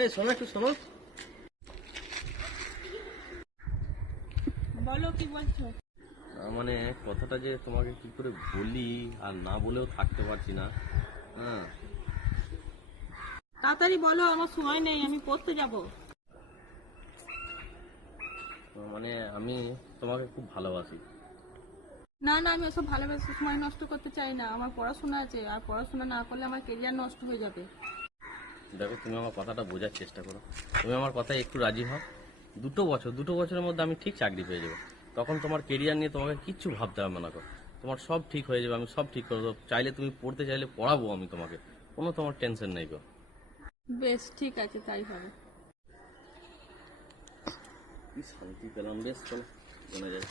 এই শোনো, একটু শোনো। বলো, কি বলছো? মানে কথাটা যে তোমাকে কি করে বলি, আর না বলেও থাকতে পারছি না। হ্যাঁ, তাড়াতাড়ি বলো, আমার সময় নেই, আমি পড়তে যাব। মানে আমি তোমাকে খুব ভালোবাসি। না না, আমি ওসব ভালোবেসে সময় নষ্ট করতে চাই না। আমার পড়াশোনা আছে, আর পড়াশোনা না করলে আমার কেরিয়ার নষ্ট হয়ে যাবে। দেখো, তুমি আমার কথাটা বোঝার চেষ্টা করো। তুমি আমার কথায় একটু রাজি হও। 2 বছরের মধ্যে আমি ঠিক চাকরি পেয়ে যাবো। তখন তোমার কেরিয়ার নিয়ে তোমাকে কিচ্ছু ভাবতে হবে না। তোমার সব ঠিক হয়ে যাবে, আমি সব ঠিক করে দেবো। চাইলে তুমি পড়তে চাইলে পড়াবো আমি তোমাকে, কোনো তোমার টেনশন নেই গো। বেশ, ঠিক আছে, তাই হবে। কি শান্তি পেলাম, বেশ চলো মনে যায়।